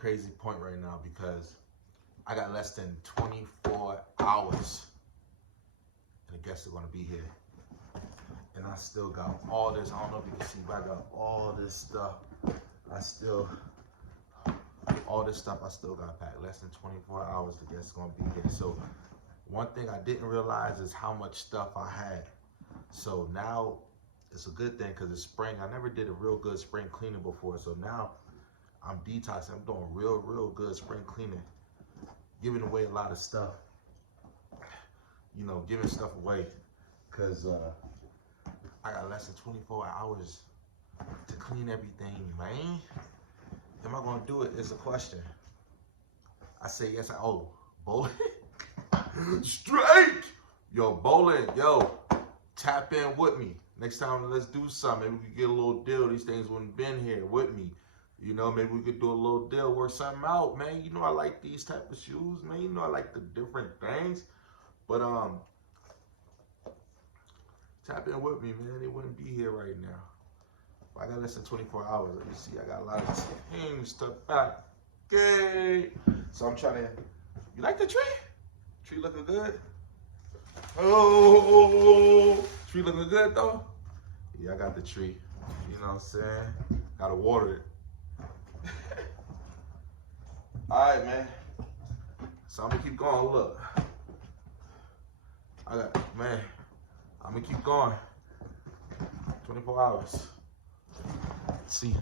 crazy point right now because I got less than 24 hours and the guests are gonna be here. And I still got all this. I don't know if you can see, but I got all this stuff. All this stuff I still got packed. Less than 24 hours, the guests are gonna be here. So one thing I didn't realize is how much stuff I had. So now it's a good thing because it's spring. I never did a real good spring cleaning before. So now I'm detoxing. I'm doing real good spring cleaning. Giving away a lot of stuff. You know, giving stuff away. Because I got less than 24 hours to clean everything, man. Am I gonna do it? It's a question. I say yes. Bowling? Straight! Yo, bowling, yo, tap in with me. Next time, let's do something. Maybe we could get a little deal. These things wouldn't been here with me. You know, maybe we could do a little deal, work something out, man. You know I like these type of shoes, man. You know I like the different things. But, tap in with me, man. They wouldn't be here right now. I got less than 24 hours. Let me see. I got a lot of things to pack. Okay. So I'm trying to. You like the tree? Tree looking good? Oh, tree looking good though? Yeah, I got the tree. You know what I'm saying? Gotta water it. Alright, man. So I'm gonna keep going. Look. I'm gonna keep going. 24 hours. See.